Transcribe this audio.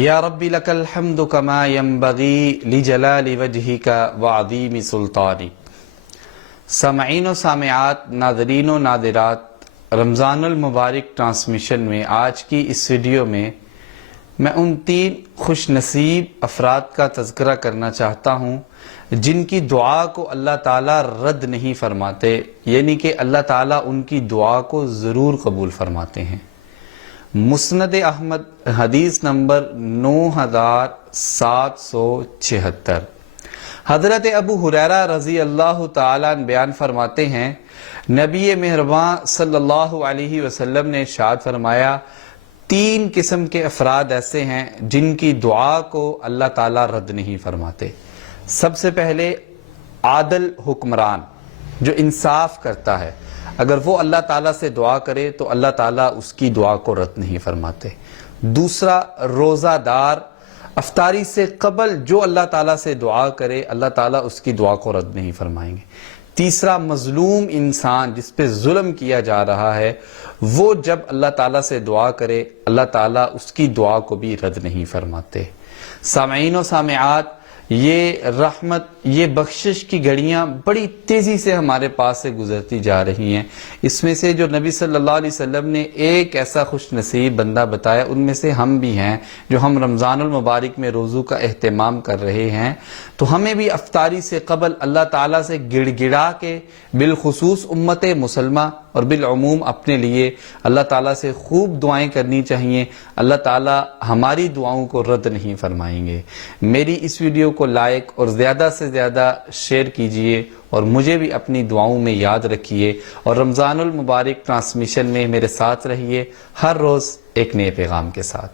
یا ربی لک الحمد کما ینبغی لجلال وجہک وعظیم سلطانک۔ سامعین و سامعات، ناظرین و ناظرات، رمضان المبارک ٹرانسمیشن میں آج کی اس ویڈیو میں ان 3 خوش نصیب افراد کا تذکرہ کرنا چاہتا ہوں جن کی دعا کو اللہ تعالیٰ رد نہیں فرماتے، یعنی کہ اللہ تعالیٰ ان کی دعا کو ضرور قبول فرماتے ہیں۔ مسند احمد حدیث نمبر 9776۔ حضرت ابو ہریرہ رضی اللہ تعالیٰ عنہ بیان فرماتے ہیں، نبی مہرباں صلی اللہ علیہ وسلم نے ارشاد فرمایا، 3 قسم کے افراد ایسے ہیں جن کی دعا کو اللہ تعالیٰ رد نہیں فرماتے۔ سب سے پہلے عادل حکمران جو انصاف کرتا ہے، اگر وہ اللہ تعالیٰ سے دعا کرے تو اللہ تعالیٰ اس کی دعا کو رد نہیں فرماتے۔ دوسرا روزہ دار، افطاری سے قبل جو اللہ تعالیٰ سے دعا کرے اللہ تعالیٰ اس کی دعا کو رد نہیں فرمائیں گے۔ تیسرا مظلوم انسان جس پہ ظلم کیا جا رہا ہے، وہ جب اللہ تعالیٰ سے دعا کرے اللہ تعالیٰ اس کی دعا کو بھی رد نہیں فرماتے۔ سامعین و سامعات، یہ رحمت، یہ بخشش کی گھڑیاں بڑی تیزی سے ہمارے پاس سے گزرتی جا رہی ہیں۔ اس میں سے جو نبی صلی اللہ علیہ وسلم نے ایک ایسا خوش نصیب بندہ بتایا، ان میں سے ہم بھی ہیں جو ہم رمضان المبارک میں روزوں کا اہتمام کر رہے ہیں، تو ہمیں بھی افطاری سے قبل اللہ تعالیٰ سے گڑ گڑا کے، بالخصوص امت مسلمہ اور بالعموم اپنے لیے اللہ تعالیٰ سے خوب دعائیں کرنی چاہیے۔ اللہ تعالیٰ ہماری دعاؤں کو رد نہیں فرمائیں گے۔ میری اس ویڈیو کو لائک اور زیادہ سے زیادہ شیئر کیجئے اور مجھے بھی اپنی دعاؤں میں یاد رکھیے، اور رمضان المبارک ٹرانسمیشن میں میرے ساتھ رہیے، ہر روز ایک نئے پیغام کے ساتھ۔